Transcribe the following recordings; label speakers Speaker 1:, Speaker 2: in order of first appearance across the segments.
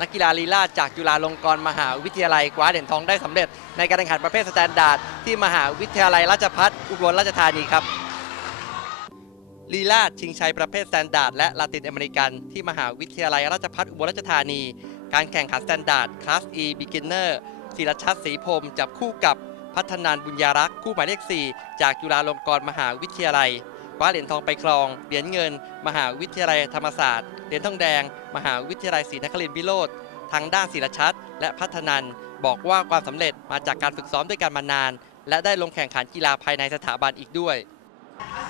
Speaker 1: นักกีฬาลีลาจากจุฬาลงกรณ์มหาวิทยาลัยคว้าเหรียญทองได้สำเร็จ ในการแข่งขันประเภทสแตนดาร์ดที่มหาวิทยาลัยราชภัฏอุบลราชธานีครับลีลาชิงชัยประเภทสแตนดาร์ดและลาตินอเมริกันที่มหาวิทยาลัยราชภัฏอุบลราชธานี การแข่งขันสแตนดาร์ดคลาส E Beginner ศิรชัดศรีพรมจับคู่กับพัฒนานบุญญารักษ์คู่หมายเลข 4 จากจุฬาลงกรณ์มหาวิทยาลัย คว้าเหรียญทองไปครอง เหรียญเงิน มหาวิทยาลัยธรรมศาสตร์ เหรียญทองแดง มหาวิทยาลัยศรีนครินทร์วิโรธทางด้านศิรชัดและพัฒนันบอกว่าความสำเร็จมาจากการฝึกซ้อมด้วยกันมานาน และได้ลงแข่งขันกีฬาภายในสถาบันอีกด้วย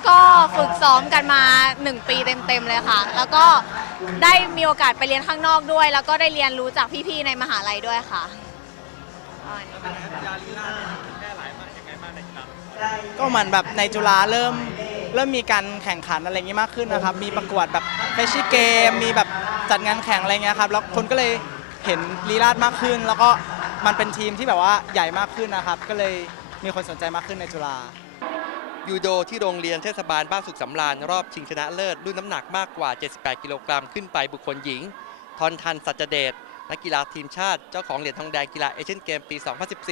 Speaker 2: ก็ฝึกซ้อมกันมา 1 ปีเต็มๆเลยค่ะ แล้วก็ได้มีโอกาสไปเรียนข้างนอกด้วย แล้วก็ได้เรียนรู้จากพี่ๆในมหาลัยด้วยค่ะประมาณนี้
Speaker 3: ก็เหมือนแบบในจุฬาเริ่ม เริ่มมีการแข่งขันอะไรอย่างนี้มากขึ้นนะครับ มีประกวดแบบเฟชชี่เกม มีแบบจัดงานแข่งอะไรเงี้ยครับ แล้วคนก็เลยเห็นลีลาดมากขึ้น แล้วก็มันเป็นทีมที่แบบว่าใหญ่มากขึ้นนะครับ ก็เลยมีคนสนใจมากขึ้นในจุฬา
Speaker 1: ยูโดที่โรงเรียนเทศบาลบ้านสุขสำราญรอบชิงชนะเลิศรุ่นน้ำหนักมากกว่า 78 กิโลกรัมขึ้นไปบุคคลหญิง ทอนทันสัจเดชนักกีฬาทีมชาติเจ้าของเหรียญทองแดงกีฬาเอเชียนเกมปี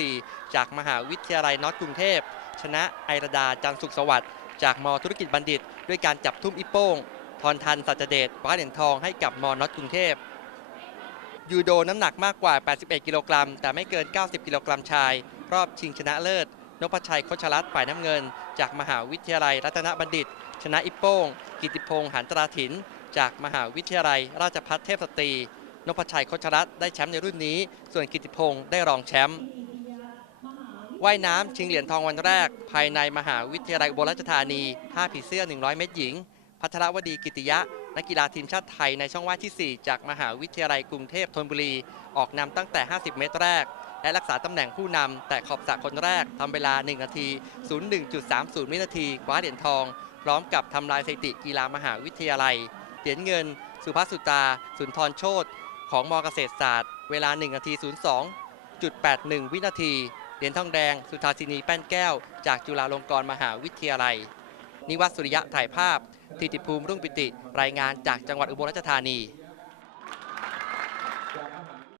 Speaker 1: 2014 จากมหาวิทยาลัยน็อตกรุงเทพ ชนะไอรดาจันสุขสวัสดิ์ จากมธุรกิจบัณฑิต ด้วยการจับทุ่มอิโป้งทอนทันสัจเดชคว้าเหรียญทองให้กับมน็อตกรุงเทพยูโดน้ำหนักมากกว่า 81 กิโลกรัม แต่ไม่เกิน 90 กิโลกรัมชาย รอบชิงชนะเลิศ นพชัยโคชรัตฝ่ายน้ำเงิน จากมหาวิทยาลัยรัตนบัณฑิต ชนะอิโป้ง กิติพงษ์หันตราถิน จากมหาวิทยาลัยราชภัฏเทพสตรี นพชัยโคชรัตได้แชมป์ในรุ่นนี้ ส่วนกิติพงษ์ได้รองแชมป์ ว่ายน้ำชิงเหรียญทองวันแรก ภายในมหาวิทยาลัยอุบลราชธานีท่าผีเสื้อ 100 เมตรหญิง พัทรวดีกิติยะ นักกีฬาทีมชาติไทยในช่องว่ายที่ 4 จากมหาวิทยาลัยกรุงเทพธนบุรี ออกนำตั้งแต่ 50 เมตรแรก และรักษาตำแหน่งผู้นำแต่ขอบสระคนแรกทำเวลา 1 นาที 01.30 วินาทีคว้าเหรียญทอง พร้อมกับทำลายสถิติกีฬามหาวิทยาลัย เหรียญเงิน สุภาพสุตา สุนทรโชตของมเกษตรศาสตร์ เวลา 1 นาที 02.81 วินาที เหรียญทองแดง สุธาสินีแป้นแก้ว จากจุฬาลงกรณ์มหาวิทยาลัย นิวัตสุริยะถ่ายภาพทิติภูมิรุ่งปิติ รายงานจากจังหวัดอุบลราชธานี